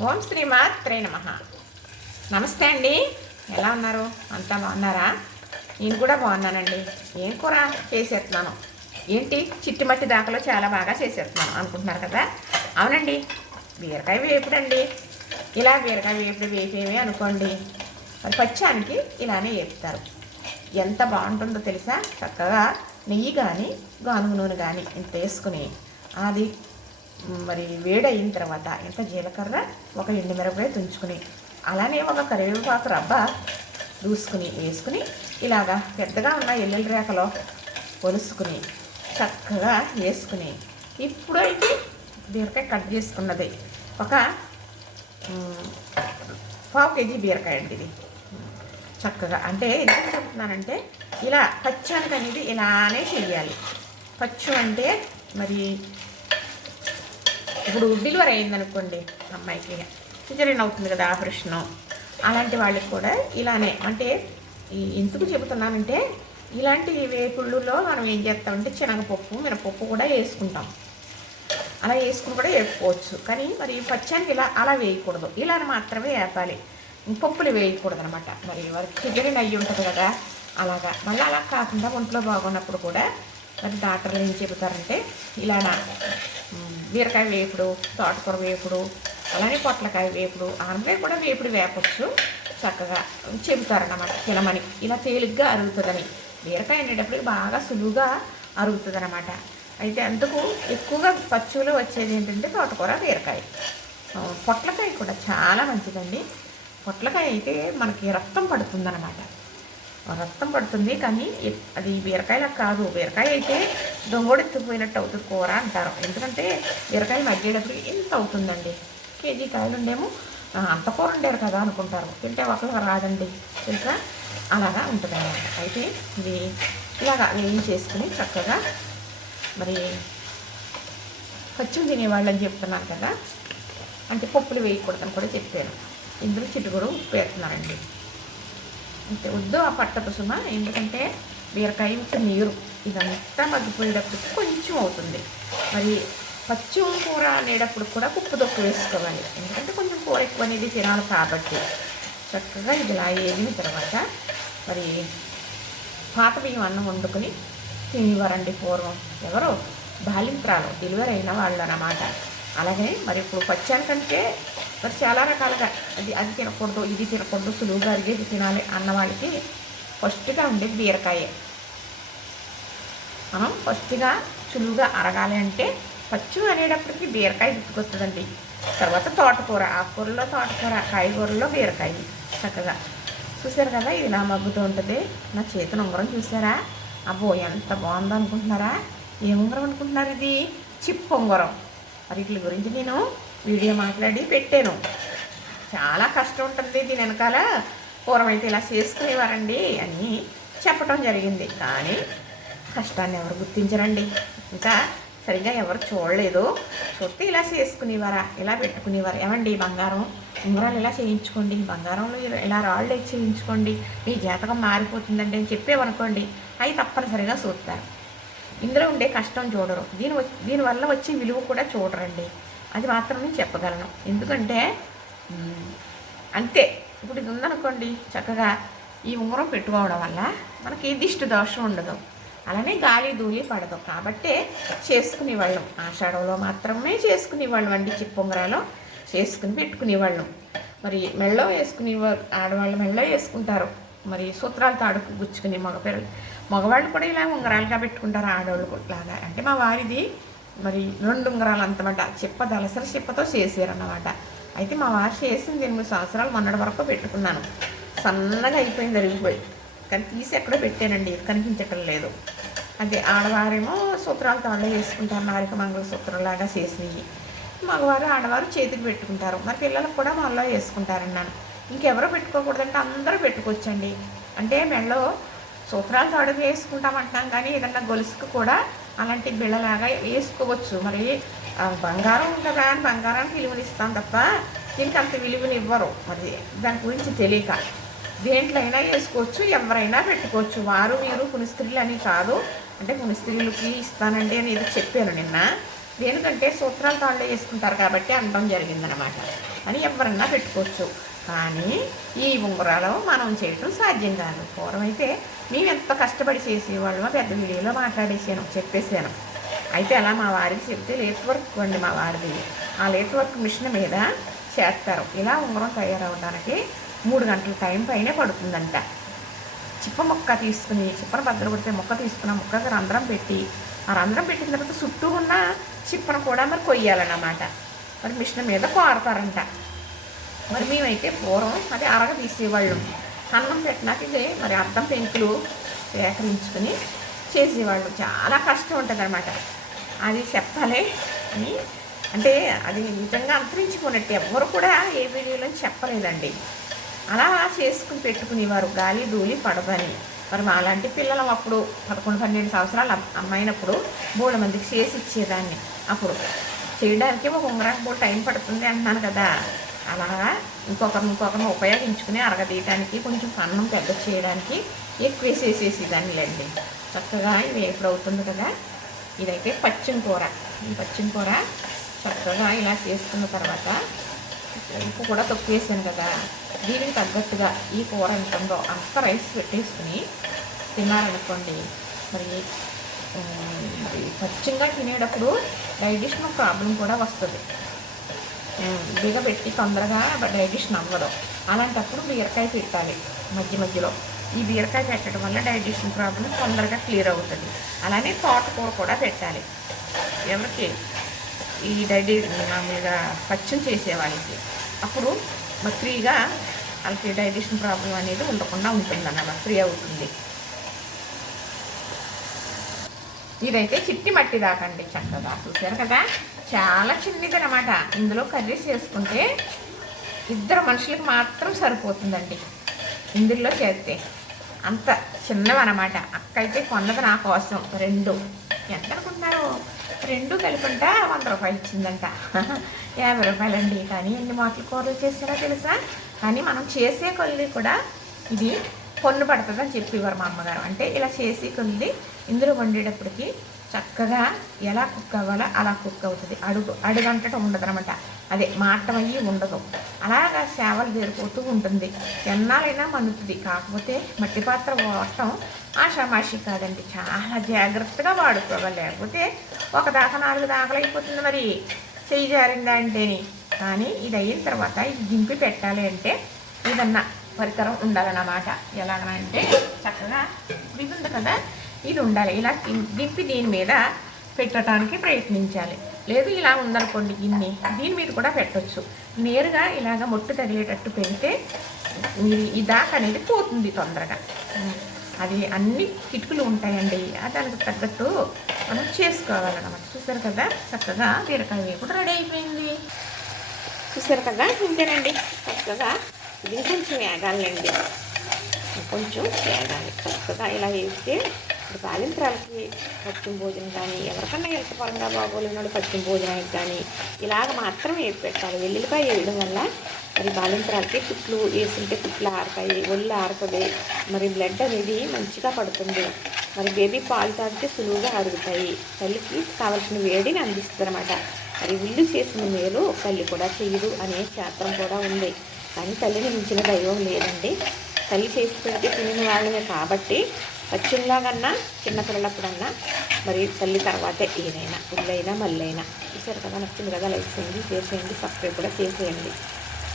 ఓం శ్రీమాత్రే నమః. నమస్తే అండి. ఎలా ఉన్నారు? అంతా బాగున్నారా? నేను కూడా బాగున్నానండి. ఏం కూర చేసేస్తున్నాను ఏంటి చిట్టుమట్టి దాకలో చాలా బాగా చేసేస్తున్నాను అనుకుంటున్నారు కదా? అవునండి, బీరకాయ వేపుడండి. ఇలా బీరకాయ వేపుడు వేపేవి అనుకోండి, మరి పచ్చానికి ఇలానే వేపుతారు. ఎంత బాగుంటుందో తెలుసా? చక్కగా నెయ్యి కానీ గానుగ నూనె కానీ ఇంత వేసుకుని అది మరి వేడయిన తర్వాత ఇంత జీలకర్ర, ఒక ఎండుమిరపకాయ తుంచుకుని, అలానే ఒక కరివేపాకు రబ్బ దూసుకుని వేసుకుని ఇలాగా పెద్దగా ఉన్న ఎల్లుల్లి రేఖలో పొలుసుకుని చక్కగా వేసుకుని, ఇప్పుడు అయితే బీరకాయ కట్ చేసుకున్నది ఒక పావు కేజీ బీరకాయ అండి. ఇది చక్కగా అంటే ఎందుకు చెప్తున్నానంటే, ఇలా పచ్చానికి అనేది ఇలానే చెయ్యాలి. పచ్చు అంటే మరి ఇప్పుడు డెలివరీ అయిందనుకోండి, అమ్మాయికి సిజరీన్ అవుతుంది కదా, ఆపరేషను, అలాంటి వాళ్ళకి కూడా ఇలానే. అంటే ఎందుకు చెబుతున్నానంటే, ఇలాంటి వేపుళ్ళలో మనం ఏం చేస్తామంటే శనగపప్పు, మినపప్పు కూడా వేసుకుంటాం. అలా వేసుకుని కూడా వేపుకోవచ్చు. కానీ మరి పచ్చానికి ఇలా అలా వేయకూడదు, ఇలా మాత్రమే వేపాలి. పప్పులు వేయకూడదు అనమాట. మరి వారికి సిజరీన్ అయ్యి ఉంటుంది కదా, అలాగా. మళ్ళీ అలా కాకుండా ఒంట్లో బాగున్నప్పుడు కూడా మరి డాక్టర్లు ఏం చెబుతారంటే, ఇలానా బీరకాయ వేపుడు, తోటకూర వేపుడు, అలానే పొట్లకాయ వేపుడు, ఆనపకాయ కూడా వేపుడు వేపచ్చు చక్కగా చెబుతారన్నమాట. తినమని, ఇలా తేలిగ్గా అరుగుతుందని. బీరకాయ అనేటప్పటికి బాగా సులువుగా అరుగుతుంది అనమాట. అయితే అందుకు ఎక్కువగా పచ్చులో వచ్చేది ఏంటంటే తోటకూర, బీరకాయ. పొట్లకాయ కూడా చాలా మంచిదండి. పొట్లకాయ అయితే మనకి రక్తం పడుతుందన్నమాట. రక్తం పడుతుంది, కానీ అది బీరకాయలా కాదు. బీరకాయ అయితే దొంగోడెత్తిపోయినట్టు అవుతుంది కూర అంటారు. ఎందుకంటే బీరకాయ మగ్గేటప్పుడు ఇంత అవుతుందండి. కేజీ కాయలు ఉండేమో అంత కూర ఉండేరు కదా అనుకుంటారు. తింటే ఒకరికి రాదండి, తెలుసా? అలాగా ఉంటుంది అన్నమాట. అయితే ఇది ఇలాగా వేయించేసుకుని చక్కగా మరి పచ్చిమి తినేవాళ్ళని చెప్తున్నాను కదా, అంటే పప్పులు వేయకూడదని కూడా చెప్పాను. ఇందులో చిట్టుకూర ఉప్పు వేస్తున్నారండి. అంటే వద్దు ఆ పట్టపు సుమ, ఎందుకంటే బీరకాయ ఇంకా నీరు ఇదంతా మగ్గిపోయేటప్పుడు కొంచెం అవుతుంది. మరి పచ్చి కూర అనేటప్పుడు కూడా ఉప్పు దొక్కు వేసుకోవాలి, ఎందుకంటే కొంచెం కూర ఎక్కువ అనేది తినాలి కాబట్టి. చక్కగా ఇది ఇలా వేగిన తర్వాత మరి పాత బియ్యం అన్నం వండుకొని తినేవారండి పూర్వం. ఎవరు? బాలింత్రాలు, డెలివరీ అయిన వాళ్ళు అన్నమాట. అలాగే మరి ఇప్పుడు పచ్చానికంటే మరి చాలా రకాలుగా అది తినకూడదు, ఇది తినకూడదు, సులువుగా అరిగేది తినాలి అన్న వాళ్ళకి ఫస్ట్గా ఉండేది బీరకాయే. మనం ఫస్ట్గా సులువుగా అరగాలి అంటే పచ్చు అనేటప్పటికి బీరకాయ గుర్తుకొస్తుందండి. తర్వాత తోటకూర, ఆకుకూరలో తోటకూర, కాయగూరలో బీరకాయ. చక్కగా చూసారు కదా, ఇది ఇలా మగ్గుతూ ఉంటుంది. నా చేతిని ఉంగరం చూసారా? అబ్బో ఎంత బాగుందో అనుకుంటున్నారా? ఏ ఉంగరం అనుకుంటున్నారు? ఇది చిప్ ఉంగరం. మరి వీటి గురించి నేను వీడియో మాట్లాడి పెట్టాను. చాలా కష్టం ఉంటుంది దీని వెనకాల. పూర్వమైతే ఇలా చేసుకునేవారండి అని చెప్పడం జరిగింది. కానీ కష్టాన్ని ఎవరు గుర్తించరండి, ఇంకా సరిగ్గా ఎవరు చూడలేదు. చూస్తే ఇలా చేసుకునేవారా, ఇలా పెట్టుకునేవారు. ఏమండి, బంగారం ఉంగరాలు ఇలా చేయించుకోండి, బంగారంలో ఇలా రాళ్ళు చేయించుకోండి, మీ జాతకం మారిపోతుందండి అని చెప్పేవనుకోండి, అవి తప్పనిసరిగా చూస్తారు. ఇందులో ఉండే కష్టం చూడరు, దీనివల్ల వచ్చే విలువ కూడా చూడరండి. అది మాత్రం నేను చెప్పగలను. ఎందుకంటే అంతే. ఇప్పుడు ఇది ఉందనుకోండి, చక్కగా ఈ ఉంగరం పెట్టుకోవడం వల్ల మనకి దిష్టి దోషం ఉండదు, అలానే గాలి ధూళి పడదు. కాబట్టే చేసుకునేవాళ్ళం. ఆషాఢంలో మాత్రమే చేసుకునేవాళ్ళం అండి. చిప్పు ఉంగరాలు చేసుకుని పెట్టుకునేవాళ్ళం. మరి మెళ్ళో వేసుకునేవారు, ఆడవాళ్ళు మెళ్ళో వేసుకుంటారు. మరి సూత్రాలు తాడుకు గుచ్చుకుని మగవాళ్ళు కూడా ఇలా ఉంగరాలుగా పెట్టుకుంటారు, ఆడవాళ్ళు లాగా. అంటే మా వారిది మరి 2 ఉంగరాలు అంతమాట. చిప్ప దలసరి చిప్పతో చేసారన్నమాట. అయితే మా వారు చేసింది 8 సంవత్సరాలు మొన్నటి వరకు పెట్టుకున్నాను. సన్నగా అయిపోయింది, అరిగిపోయి. కానీ తీసి ఎక్కడో పెట్టానండి, కనిపించటం లేదు. అదే ఆడవారేమో సూత్రాలు తాళ్ళు వేసుకుంటారు, నారిక మంగళసూత్రంలాగా చేసినవి. మగవారు ఆడవారు చేతికి పెట్టుకుంటారు. మరి పిల్లలకు కూడా మొల్లో వేసుకుంటారన్నాను. ఇంకెవరో పెట్టుకోకూడదంటే అందరూ పెట్టుకోవచ్చండి. అంటే మెళ్ళో సూత్రాలు తాడు వేసుకుంటామంటున్నాం, కానీ ఏదన్నా గొలుసుకు కూడా అలాంటి బిళ్ళలాగా వేసుకోవచ్చు. మరి బంగారం కదా అని బంగారానికి విలువనిస్తాం తప్ప దీనికి అంత విలువనివ్వరు. మరి దాని గురించి తెలియక దేంట్లో అయినా వేసుకోవచ్చు, ఎవరైనా పెట్టుకోవచ్చు. వారు వీరు పునిస్త్రీలు అని కాదు. అంటే పునిస్త్రీలకి ఇస్తానండి అని ఏదో చెప్పాను నిన్న. దేనికంటే సూత్రాల తాళ్ళే వేసుకుంటారు కాబట్టి అనడం జరిగిందనమాట. అని ఎవరన్నా పెట్టుకోవచ్చు. కానీ ఈ ఉంగరాలు మనం చేయటం సాధ్యం కాదు. పూర్వమైతే మేము ఎంత కష్టపడి చేసేవాళ్ళమో పెద్ద వీడియోలో చెప్పేసాను. అయితే అలా మా వారికి చెప్తే లేత్ వర్క్ అండి మా వారిది. ఆ లేత్ వర్క్ మిషన్ మీద చేస్తారు. ఇలా ఉంగరం తయారవడానికి 3 గంటల టైం పైనే పడుతుందంట. చిప్ప ముక్క తీసుకుని, చిప్పను బద్దలు కొడితే ముక్క తీసుకుని ఆ ముక్కకి రంధ్రం పెట్టి, ఆ రంధ్రం పెట్టిన తర్వాత చుట్టూ ఉన్న చిప్పను కూడా మరి కొయ్యాలన్నమాట. మరి మిషన్ మీద కోరతారంట. మరి మేమైతే పూర్వం అది అరగ తీసేవాళ్ళం. అన్నం పెట్టినాక ఇదే మరి అద్దం పెంకులు సేకరించుకుని చేసేవాళ్ళు. చాలా కష్టం ఉంటుంది అన్నమాట. అది చెప్పాలి అని అంటే అది నిజంగా అంతరించిపోయినట్టు ఎవ్వరు కూడా ఏ వీడియోలో చెప్పలేదండి. అలా చేసుకుని పెట్టుకునేవారు గాలి ధూళి పడదని. మరి మాలాంటి పిల్లలు అప్పుడు 11-12 సంవత్సరాలు అమ్మాయినప్పుడు బోళ్ళ మందికి చేసి ఇచ్చేదాన్ని. అప్పుడు చేయడానికి ఒక ఉంగరానికి బోల్ టైం పడుతుంది అంటున్నాను కదా. అలాగా ఇంకొకరిని ఉపయోగించుకుని అరగదీయడానికి కొంచెం అన్నం పెద్ద చేయడానికి ఎక్కువ వేసేసేదాన్నిలేండి. చక్కగా ఇది ఎప్పుడు అవుతుంది కదా. ఇదైతే పచ్చిమ కూర. ఈ పచ్చిమ కూర చక్కగా ఇలా చేసుకున్న తర్వాత ఉప్పు కూడా తక్కువ వేసాను కదా. దీనికి తగ్గట్టుగా ఈ కూర ఎంత ఉందో అంత రైస్ పెట్టేసుకుని తిన్నారనుకోండి. మరి పచ్చిగా తినేటప్పుడు డైజెషన్ ప్రాబ్లం కూడా వస్తుంది. బిగబెట్టి తొందరగా డైజెషన్ అవ్వదు. అలాంటప్పుడు బీరకాయ పెట్టాలి మధ్య మధ్యలో. ఈ బీరకాయ పెట్టడం వల్ల డైజెషన్ ప్రాబ్లం తొందరగా క్లియర్ అవుతుంది. అలానే తోటకూర కూడా పెట్టాలి. ఎవరికి ఈ మామూలుగా పచ్చం చేసేవాళ్ళకి అప్పుడు ఫ్రీగా వాళ్ళకి డైజెషన్ ప్రాబ్లం అనేది ఉండకుండా ఉంటుందన్నమాట. ఫ్రీ అవుతుంది. ఇదైతే చిట్టి మట్టి దాకండి. చక్కగా చూసారు కదా, చాలా చిన్నది అనమాట. ఇందులో కర్రీస్ చేసుకుంటే 2 మనుషులకి మాత్రం సరిపోతుందండి. ఇందులో చేస్తే అంత చిన్నవన్నమాట. అక్క అయితే కొన్నది నా కోసం 2. ఎంత అనుకుంటున్నారు? 2 కలిపంట 100 రూపాయలు ఇచ్చిందంట. 50 రూపాయలండి. కానీ ఎన్ని మాటలు కూరలు చేస్తారో తెలుసా? కానీ మనం చేసే కొద్ది కూడా ఇది పొన్ను పడుతుందని చెప్పేవారు మా అమ్మగారు. అంటే ఇలా చేసి కొద్ది ఇందులో వండేటప్పటికి చక్కగా ఎలా కుక్ అవ్వాలో అలా కుక్ అవుతుంది. అడుగంటటం ఉండదు అనమాట. అదే మాటం అయ్యి ఉండదు. అలాగా సేవలు జరిపోతూ ఉంటుంది. ఎన్నాళ్ళైనా మన్నుతుంది. కాకపోతే మట్టి పాత్ర వాడటం ఆషామాషి కాదండి. చాలా జాగ్రత్తగా వాడుకోవాలి. లేకపోతే 1 దాకా 4 దాకలు అయిపోతుంది. మరి చెయ్యి జారిందా అంటేని. కానీ ఇది అయిన తర్వాత ఇది దింపి పెట్టాలి అంటే ఏదన్నా పరికరం ఉండాలన్నమాట. ఎలాగనంటే చక్కగా ఇది ఉంది కదా, ఇది ఉండాలి. ఇలా దింపి దీని మీద పెట్టడానికి ప్రయత్నించాలి. లేదు ఇలా ఉందనుకోండి గిన్నె, దీని మీద కూడా పెట్టవచ్చు. నేరుగా ఇలాగ మొట్టు తగిలేటట్టు పెడితే మీరు ఈ దాకా అనేది పోతుంది తొందరగా. అది అన్ని కిటుకులు ఉంటాయండి. దానికి తగ్గట్టు మనం చేసుకోవాలన్నమాట. చూసారు కదా, చక్కగా బీరకాయ వేపుడు రెడీ అయిపోయింది. చూసారు కదా, ఇంతేనండి. చక్కగా ఇది కొంచెం వేగాలండి. కొంచెం వేగాలి. చక్కగా ఇలా వేస్తే ఇప్పుడు బాలింత్రాలకి పచ్చిమ భోజనం కానీ, ఎవరికన్నా హెల్త్ పరంగా బాగోలేనాడు పచ్చిమ భోజనానికి కానీ ఇలాగ మాత్రం వేసి పెట్టాలి. వెల్లుల్లిపాయ వేయడం వల్ల మరి బాలింత్రాలకి కుట్లు వేస్తుంటే కుట్లు ఆరుతాయి, ఒళ్ళు ఆరుతుంది. మరి బ్లడ్ అనేది మంచిగా పడుతుంది. మరి బేబీ పాలు తాగితే సులువుగా అరుగుతాయి. తల్లికి కావాల్సిన వేడిని అందిస్తుంది అనమాట. మరి ఇల్లు చేసిన మేలు తల్లి కూడా చెయ్యదు అనే శాస్త్రం కూడా ఉంది. కానీ తల్లిని మించిన దైవం లేదండి. తల్లి చేసి పెడితే తినిన వాళ్ళమే కాబట్టి పచ్చిలాగన్నా చిన్నపిల్లలప్పుడన్నా మరి తల్లి తర్వాతే ఏదైనా పుల్లైనా మళ్ళైనా. చూసారు కదా, నచ్చింది కదా, లైక్ చేయండి, షేర్ చేయండి, సబ్స్క్రైబ్ కూడా చేసేయండి.